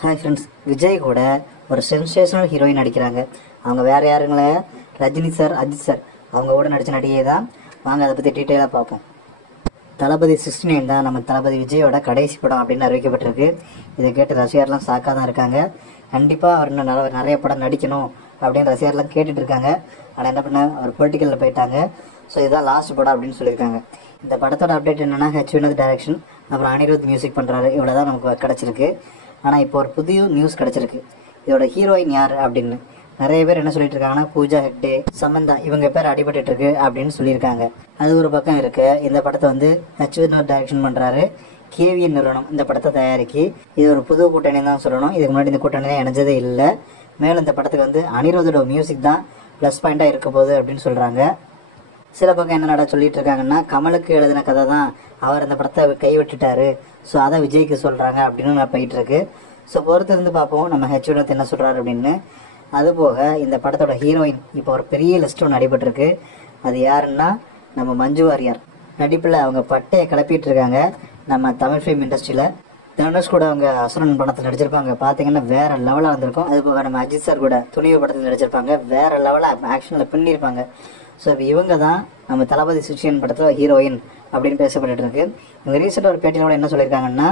Hi friends, Vijay கூட ஒரு sensational heroine நடிக்கிறாங்க. அவங்க வேறு யாருங்களே, ரஜினி சார், அஜித் சார் அவங்க கூட நடித்த நடிகை தான். வாங்க அதை பற்றி டீட்டெயிலாக பார்ப்போம். தளபதி 69 தான் நம்ம தளபதி விஜயோட கடைசி படம் அப்படின்னு அறிவிக்கப்பட்டிருக்கு. இதை கேட்டு ரசிகர்லாம் சாக்காக தான் இருக்காங்க. கண்டிப்பாக அவர் இன்னும் நிறைய படம் நடிக்கணும் அப்படின்னு ரசிகர்லாம் கேட்டுட்டு இருக்காங்க. ஆனால் என்ன பண்ண, அவர் பொலிட்டிக்கலில் போயிட்டாங்க. ஸோ இதுதான் லாஸ்ட் படம் அப்படின்னு சொல்லியிருக்காங்க. இந்த படத்தோட அப்டேட் என்னென்னா, வினோத் டைரக்ஷன், அப்புறம் அனிருத் மியூசிக் பண்ணுறாரு. இவ்வளோ தான் நமக்கு கிடச்சிருக்கு. ஆனால் இப்போ ஒரு புதிய நியூஸ் கிடச்சிருக்கு. இதோட ஹீரோயின் யார் அப்படின்னு நிறைய பேர் என்ன சொல்லிட்டு இருக்காங்கன்னா, பூஜா ஹெக்டே, சமந்தா இவங்க பேர் அடிபட்டு இருக்கு அப்படின்னு சொல்லியிருக்காங்க. அது ஒரு பக்கம் இருக்கு. இந்த படத்தை வந்து வினோத் டைரக்ஷன் பண்ணுறாரு. கேவிஎன் நிறுவனம் இந்த படத்தை தயாரிக்கி. இது ஒரு புது கூட்டணி தான் சொல்லணும். இதுக்கு முன்னாடி இந்த கூட்டணி தான் இணைஞ்சதே இல்லை. மேலும் இந்த படத்துக்கு வந்து அனிருத்தோட மியூசிக் தான் ப்ளஸ் பாயிண்டாக இருக்க போகுது அப்படின்னு சொல்கிறாங்க. சில பக்கம் என்ன சொல்லிட்டு இருக்காங்கன்னா, கமலுக்கு எழுதின கதை தான் அவர் அந்த படத்தை கைவிட்டுட்டாரு, ஸோ அதை விஜய்க்கு சொல்கிறாங்க அப்படின்னு நான் போயிட்டு இருக்கு. ஸோ பொறுத்து இருந்து பார்ப்போம் நம்ம வினோத் என்ன சொல்கிறாரு அப்படின்னு. அதுபோக இந்த படத்தோட ஹீரோயின் இப்போ ஒரு பெரிய லிஸ்ட் ஒன்று நடைபெற்றிருக்கு. அது யாருன்னா நம்ம மஞ்சு வாரியர். நடிப்பில் அவங்க பட்டையை கிளப்பிட்டு இருக்காங்க நம்ம தமிழ் ஃபிலிம் இண்டஸ்ட்ரியில். தனுஷ் கூட அவங்க அசுரன் படத்தில் நடிச்சிருப்பாங்க, பார்த்தீங்கன்னா வேற லெவலாக வந்திருக்கும். அது போக நம்ம அஜித் சார் கூட துணிவு படத்தில் நடிச்சிருப்பாங்க, வேற லெவலாக ஆக்ஷனில் பின்னிருப்பாங்க. ஸோ இவங்க தான் நம்ம தளபதி 69 படத்தில் ஹீரோயின் அப்படின்னு பேசப்பட்டு இருக்கு. இவங்க ரீசெண்டாக ஒரு பேட்டியில் கூட என்ன சொல்லியிருக்காங்கன்னா,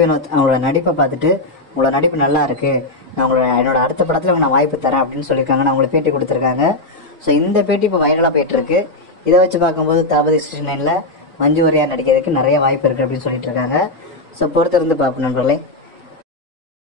வினோத் அவங்களோட நடிப்பை பார்த்துட்டு உங்களோட நடிப்பு நல்லா இருக்கு, நான் என்னோட அடுத்த படத்தில் நான் வாய்ப்பு தரேன் அப்படின்னு சொல்லியிருக்காங்க. நான் அவங்களுக்கு பேட்டி கொடுத்துருக்காங்க. ஸோ இந்த பேட்டி இப்போ வைரலாக போயிட்டு இருக்கு. இதை வச்சு பார்க்கும்போது தளபதி 69ல் மஞ்சு வாரியர் நடிக்கிறதுக்கு நிறைய வாய்ப்பு இருக்குது அப்படின்னு சொல்லிட்டு இருக்காங்க. ஸோ பொறுத்திருந்து பார்ப்போம் நண்பர்களே.